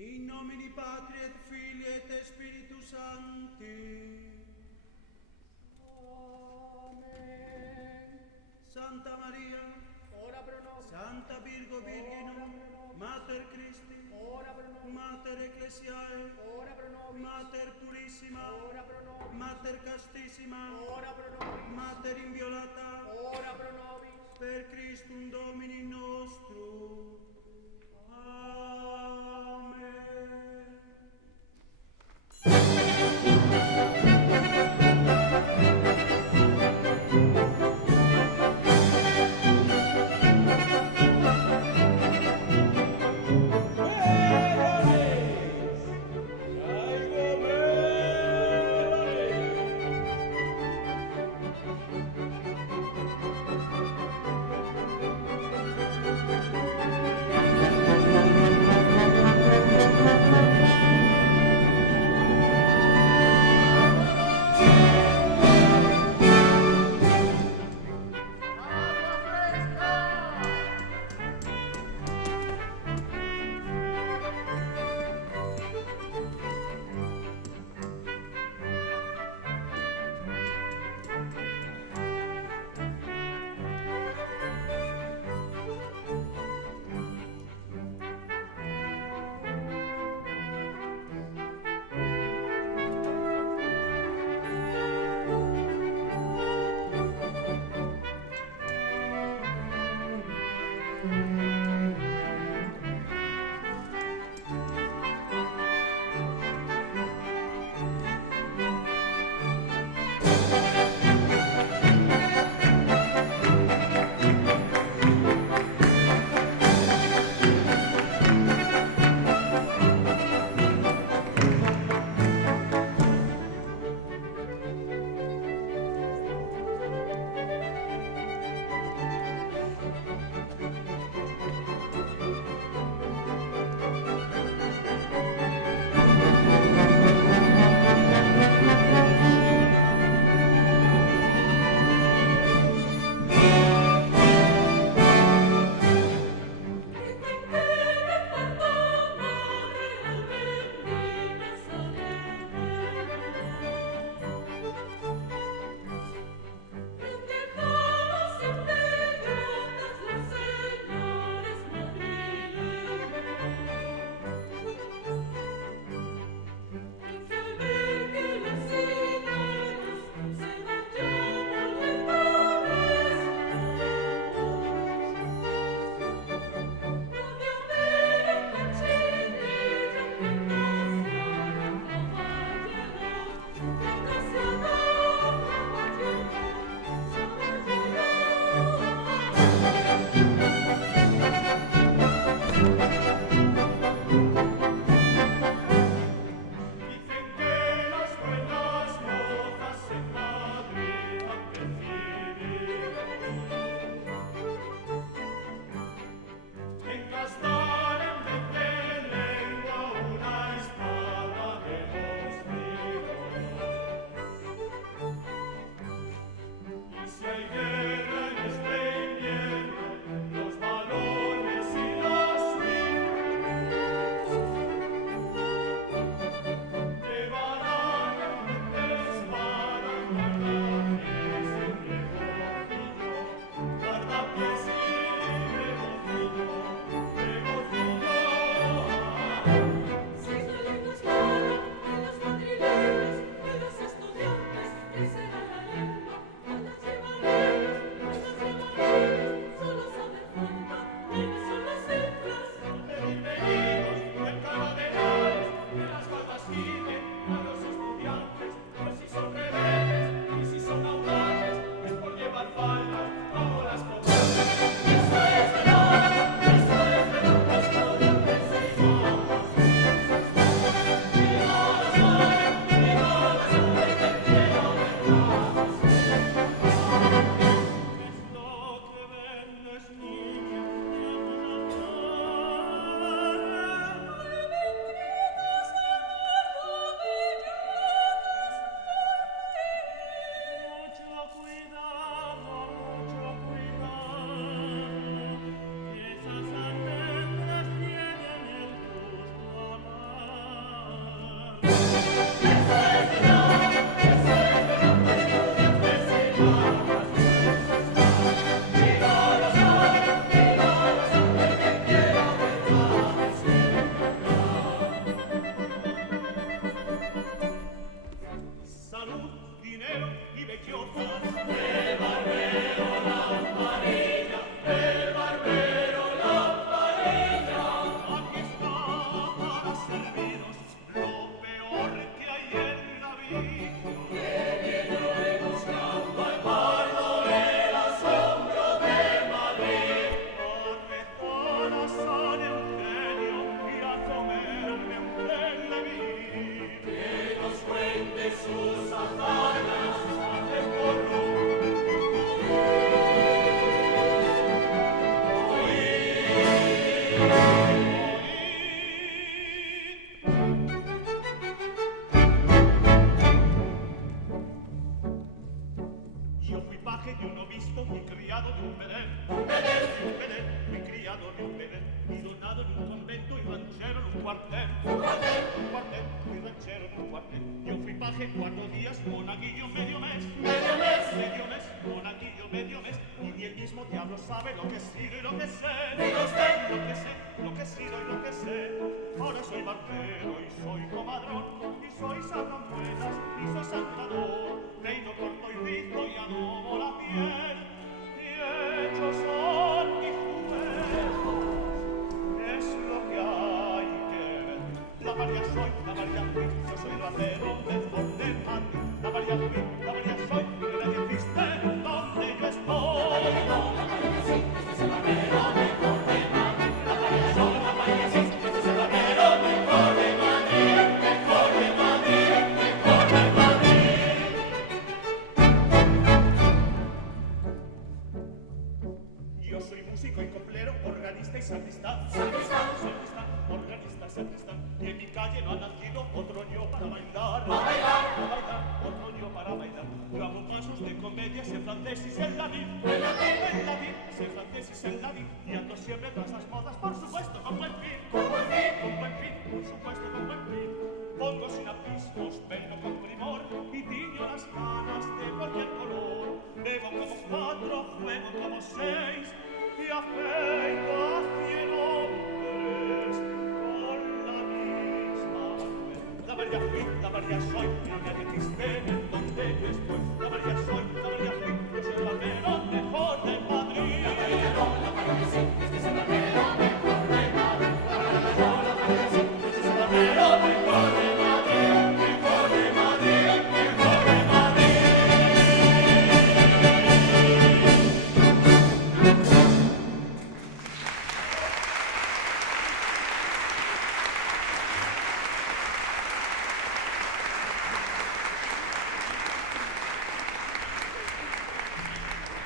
In nomine Patri et Filii et Spiritus Sancti. Amen. Santa Maria, Ora pro nobis. Santa Virgo Virginum, Mater Christi, Ora pro nobis. Mater Ecclesiae, Ora pro nobis. Mater Purissima, Ora pro nobis. Mater Castissima, Ora pro nobis. Mater Inviolata, Ora pro nobis. per Christum Domini nostrum. Amen. cuartel, fui ranchero en un cuartel. Yo fui paje 4 días, monaguillo medio mes, monaguillo medio mes. Y ni el mismo diablo sabe lo que he sido y lo que sé. Diga usted lo que he sido y lo que sé. Ahora soy barbero y soy comadrón, y soy sacamuelas y soy sangrador. Reino corto y rico y adobo la piel, y hechos son mis juguetes. Es lo que hay que ver. La María soy, la María fui, yo soy rapero mejor de Madrid. La María fui, la María soy, y nadie existe donde yo estoy. La María sí, este es el rapero mejor de Madrid. La María soy, la María sí, este es el rapero mejor de Madrid. Mejor de Madrid, mejor de Madrid. Yo soy músico y coplero, organista y sacristán. Sacristán, organista, sacristán. Y en mi calle no ha nacido otro yo para bailar. Otro yo para bailar. Yo hago pasos de comedias en francés y en latín. En latín, en francés y en latín. Y ando siempre tras las modas, por supuesto, con buen fin. Con buen fin, por supuesto, con buen fin. Pongo sin apismos, peino con primor y tiño las canas de cualquier color. Bebo como 4, juego como 6 y afeito a 100 hombres con la misma mujer. La María fui, la María soy, y nadie existe donde yo estoy. La María soy, la María fui, yo soy el rapero mejor de Madrid. La María no, la María sí, este es el rapero mejor de Madrid. La María no, la María sí, este es el rapero mejor de Madrid. Mejor de Madrid, mejor de Madrid.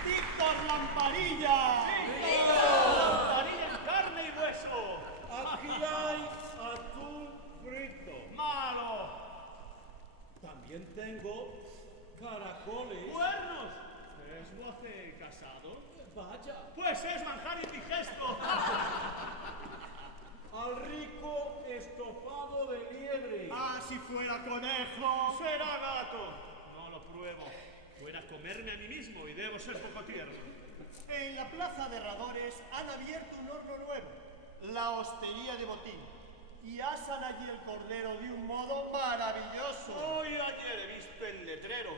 ¡Víctor Lamparilla! ¡Lamparilla en carne y hueso! Aquí hay atún frito. ¡Malo! También tengo caracoles. ¡Cuernos! ¿Es voce casado? Vaya, Pues es manjar indigesto. al rico estofado de liebre. Ah, si fuera conejo, será gato. No lo pruebo. Fuera a comerme a mí mismo y debo ser poco tierno. En la plaza de Herradores han abierto un horno nuevo, la Hostería de Botín, y asan allí el cordero de un modo maravilloso. Hoy ayer he visto el letrero.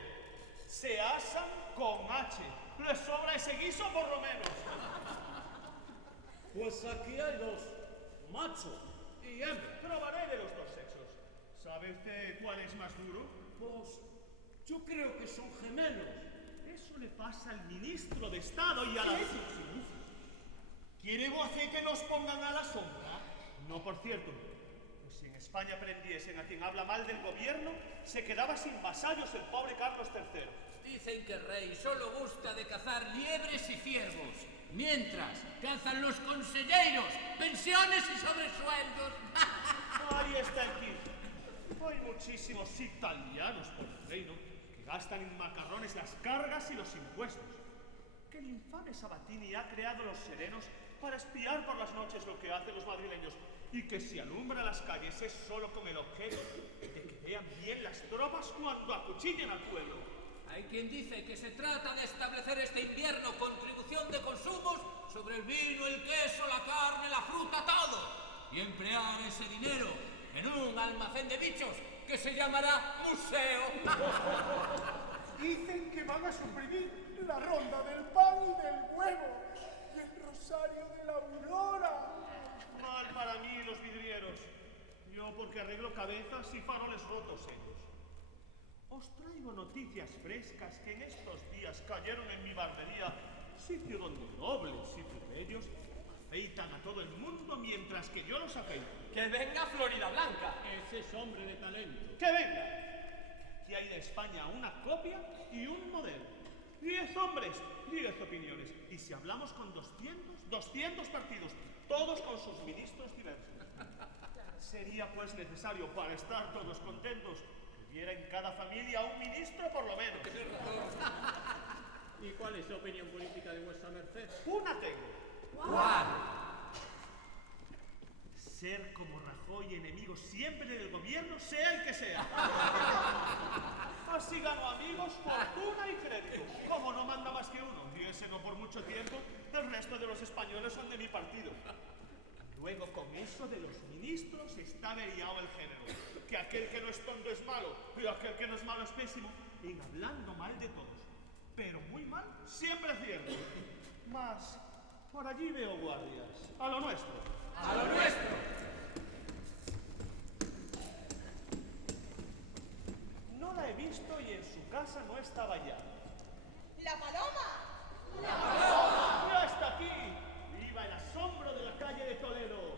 Se asan con H. Le sobra ese guiso por lo menos. Pues aquí hay dos, macho y hembra. Probaré de los dos sexos. ¿Sabe usted cuál es más duro? Pues yo creo que son gemelos. Eso le pasa al ministro de Estado y a la... ¿Quiere usted que nos pongan a la sombra? No, por cierto. Pues si en España aprendiesen a quien habla mal del gobierno, se quedaba sin vasallos el pobre Carlos III. Dicen que el rey solo gusta de cazar liebres y ciervos, mientras cazan los conselleiros, pensiones y sobresueldos. Ahí está el kit. Hay muchísimos italianos por el reino que gastan en macarrones las cargas y los impuestos. Que el infame Sabatini ha creado los serenos para espiar por las noches lo que hacen los madrileños y que si alumbra las calles es solo con el objeto de que vean bien las tropas cuando acuchillen al pueblo. Hay quien dice que se trata de establecer este invierno contribución de consumos sobre el vino, el queso, la carne, la fruta, todo, y emplear ese dinero en un almacén de bichos que se llamará museo. Dicen que van a suprimir la ronda del pan y del huevo y el rosario de la aurora. Mal para mí los vidrieros. Yo porque arreglo cabezas y faroles rotos ellos. Os traigo noticias frescas que en estos días cayeron en mi barbería, sitio donde nobles y plebeyos afeitan a todo el mundo mientras que yo los afeito. ¡Que venga Florida Blanca! Ese es hombre de talento. ¡Que venga! Aquí hay de España una copia y un modelo. 10 hombres, 10 opiniones. Y si hablamos con 200 partidos, todos con sus ministros diversos. Sería pues necesario, para estar todos contentos, que hubiera en cada familia un ministro por lo menos. ¿Y cuál es la opinión política de vuestra merced? Una tengo. ¿Cuál? ser como Rajoy, enemigo siempre del gobierno, sea el que sea. Así gano amigos, fortuna y crédito. Como no manda más que uno, y ese no por mucho tiempo, el resto de los españoles son de mi partido. Luego, con eso de los ministros está averiado el género. Que aquel que no es tonto es malo, y aquel que no es malo es pésimo, en hablando mal de todos. Pero muy mal, siempre cierto. Mas, por allí veo guardias. A lo nuestro. ¡A lo nuestro! No la he visto y en su casa no estaba ya. ¡La paloma! ¡Ya está aquí! ¡Viva el asombro de la calle de Toledo!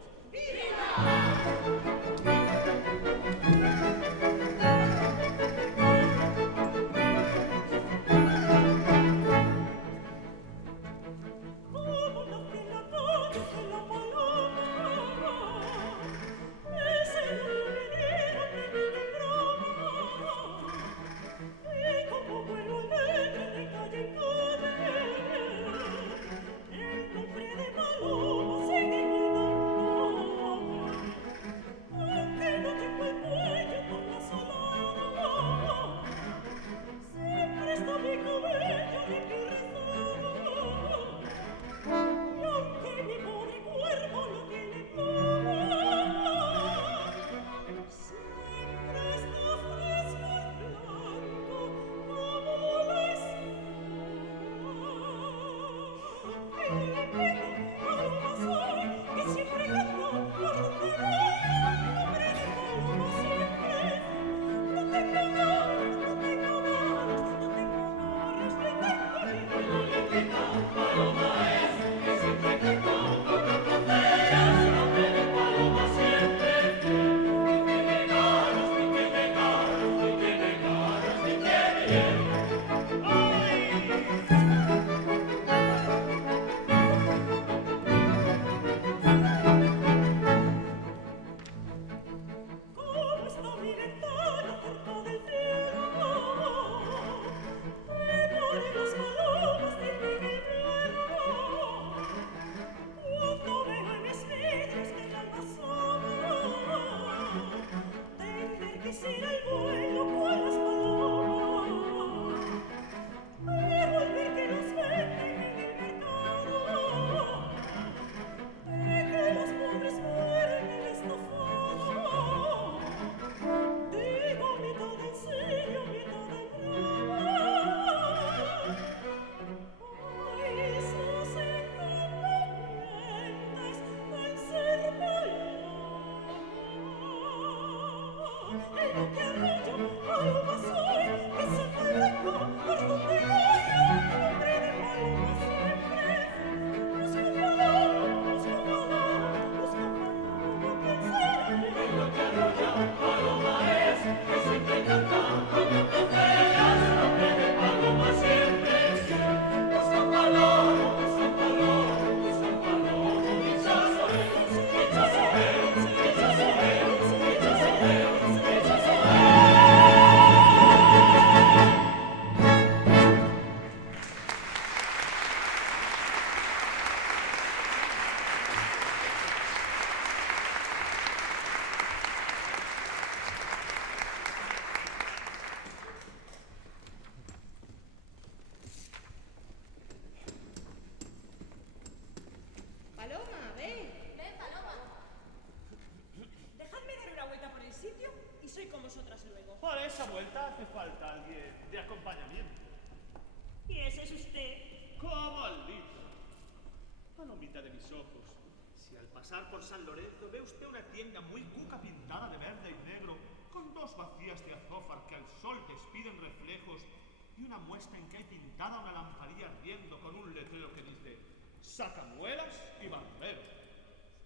Sacamuelas y bandoleros.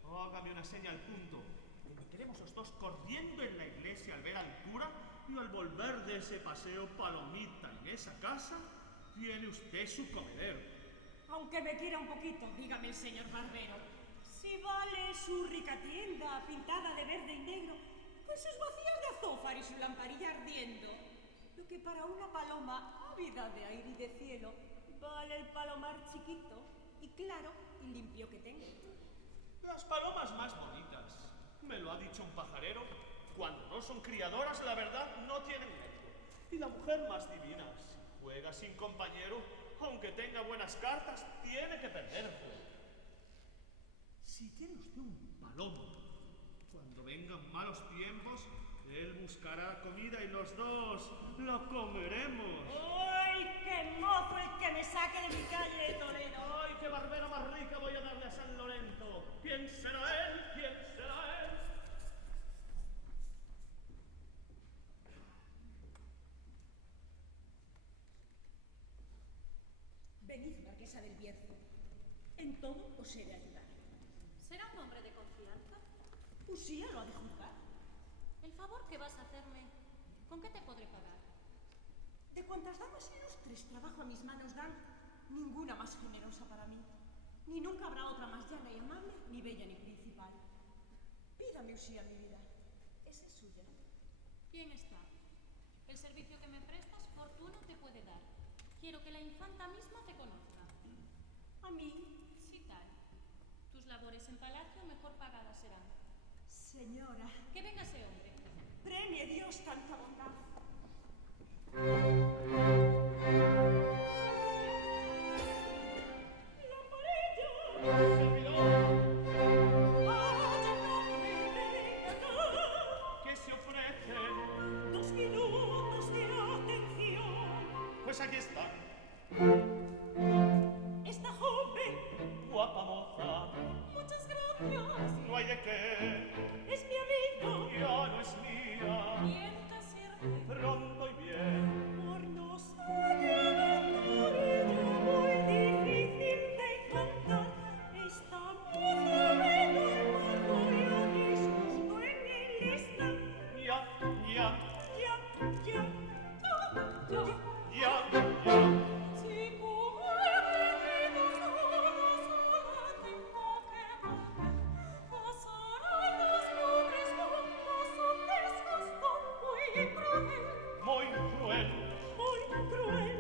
Hágame una seña al punto. Meteremos los dos corriendo en la iglesia al ver al cura y al volver de ese paseo palomita en esa casa, tiene usted su comedero. Aunque me quiera un poquito, dígame el señor barbero, si vale su rica tienda pintada de verde y negro, con sus vacías de azófar y su lamparilla ardiendo, lo que para una paloma ávida de aire y de cielo vale el palomar chiquito y claro y limpio que tengo. Las palomas más bonitas Me lo ha dicho un pajarero. Cuando no son criadoras, la verdad, no tienen mérito. Y la mujer más divina, si juega sin compañero, aunque tenga buenas cartas, tiene que perder el juego. Si tiene usted un palomo, cuando vengan malos tiempos, él buscará comida y los dos lo comeremos. ¡Ay, qué mozo el que me saque de mi calle de Toledo! ¡Ay, qué barbera más rica voy a darle a San Lorenzo! ¿Quién será él? ¿Quién será él? Venid, marquesa del Bierzo. En todo os he de ayudar. ¿Será un hombre de confianza? Usía lo ha de juzgar. El favor que vas a hacerme, ¿con qué te podré pagar? De cuantas damas ilustres trabajo a mis manos dan, ninguna más generosa para mí. Ni nunca habrá otra más llana y amable, ni bella ni principal. Pídame, Usía, mi vida. Esa es suya. Bien está. El servicio que me prestas, fortuna te puede dar. Quiero que la infanta misma te conozca. ¿A mí? Sí, tal. Tus labores en palacio mejor pagadas serán. Señora, Que venga ese hombre. premie Dios tanta bondad. ¿Qué se ofrece? 2 minutos de atención. Pues aquí está. Esta joven, Guapa moza, muchas gracias, no hay de qué. es mi amiga. Ya no es mía. ¿Quién te sirve? Pronto y bien. Por no saber ella muy difícil de encantar. Esta moza menor por muy a disgusto en él está. Ya, ya, Ya, ya, ya, ya. Si como he venido sola tengo que volver. Pasarán las pobres monjas un desgasto muy cruel. Muy cruel, muy cruel,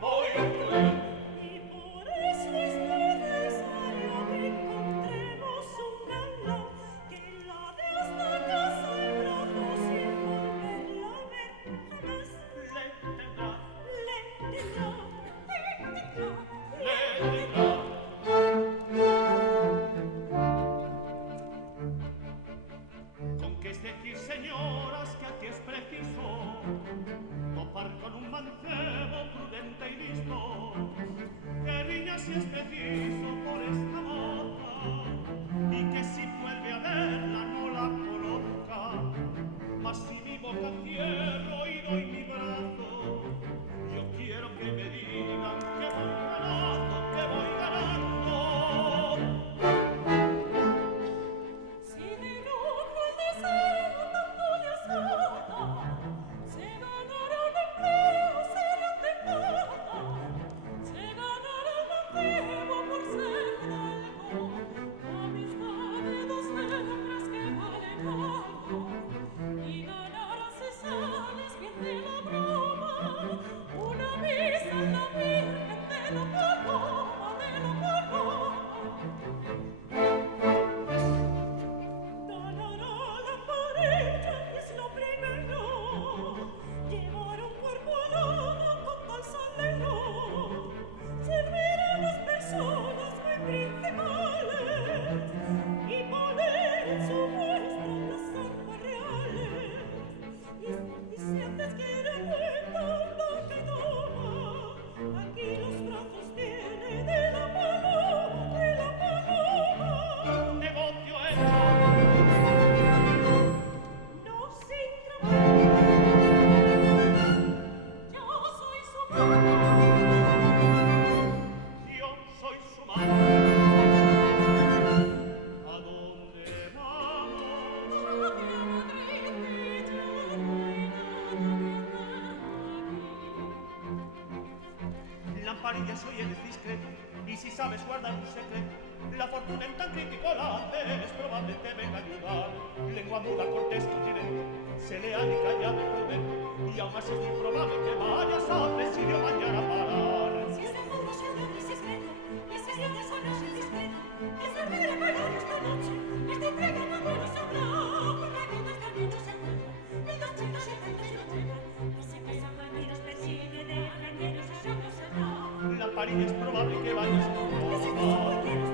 muy cruel. y por eso es necesario que encontremos un galán que la de esta casa el brazo sin volverla a ver jamás. Le tendrá, Le tendrá, le tendrá. Con que es decir, señoras, que aquí es preciso topar con un mancebo prudente y listo, que riña si es preciso por esta moza, y que si vuelve a verla no la conozca. Mas si mi boca cierro y doy mi brazo, yo quiero que me digan que voy ganando, que voy ganando. Si de loco el deseo tanto le asada, se ganará un empleo, será temporada. Se ganará un mancebo por ser algo, la amistad de 2 hembras que valen algo. Y ganará si sales bien de la broma, una misa en la Virgen de la Paloma, de la Paloma. ganará la pareja y es lo primero. Llevar un cuerpo alado con tal salero. Servir a las personas muy principales y poner en su muestra las armas reales. Y si antes quiere cuenta una que toma, aquí los brazos tiene de la paloma, de la paloma. Negocio hecho, No sin trabajo, Yo soy su madre. yo soy su madre. ¿A dónde vamos? Hacia Madrid y ya no hay nada que hacer aquí. Lamparilla, soy el discreto, y si sabes guardar un secreto, la fortuna en tan crítico lance es probable te venga a ayudar. Lengua muda, cortés, continente, se leal y callado prudente, y aún más es muy probable que vayas a presidio mañana a parar. si es de mundo es secreto, ese es de sanos es discreto, es de para esta noche, este tren y es probable que vayas a Roma.